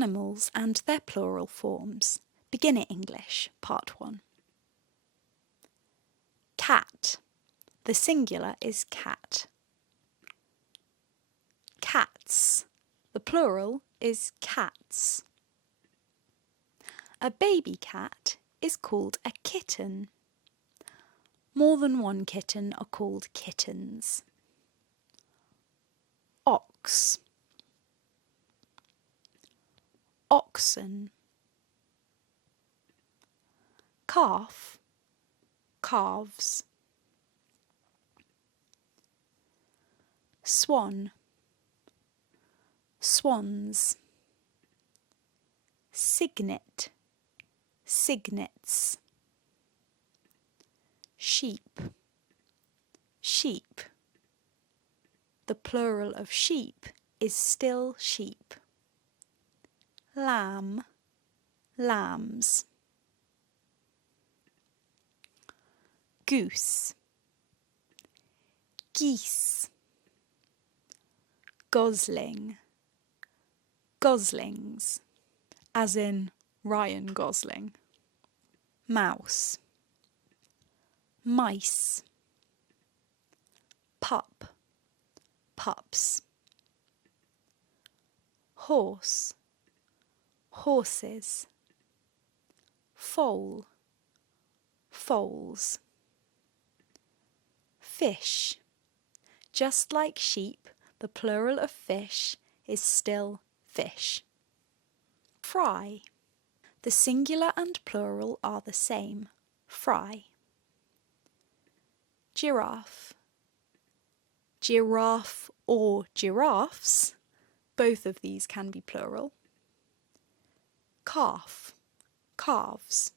Animals and their plural forms. Beginner English, Part 1. Cat. The singular is cat. Cats. The plural is cats. A baby cat is called a kitten. More than one kitten are called kittens. Ox. Oxen. Calf. Calves. Swan. Swans. Cygnet. Cygnets. Sheep. Sheep. The plural of sheep is still sheep. Lamb. Lambs. Goose. Geese. Gosling. Goslings, as in Ryan Gosling. Mouse. Mice. Pup. Pups. Horse. Horses. Foal. Foals. Fish. Just like sheep, the plural of fish is still fish. Fry. The singular and plural are the same. Fry. Giraffe. Giraffe or giraffes. Both of these can be plural. Calf. Calves.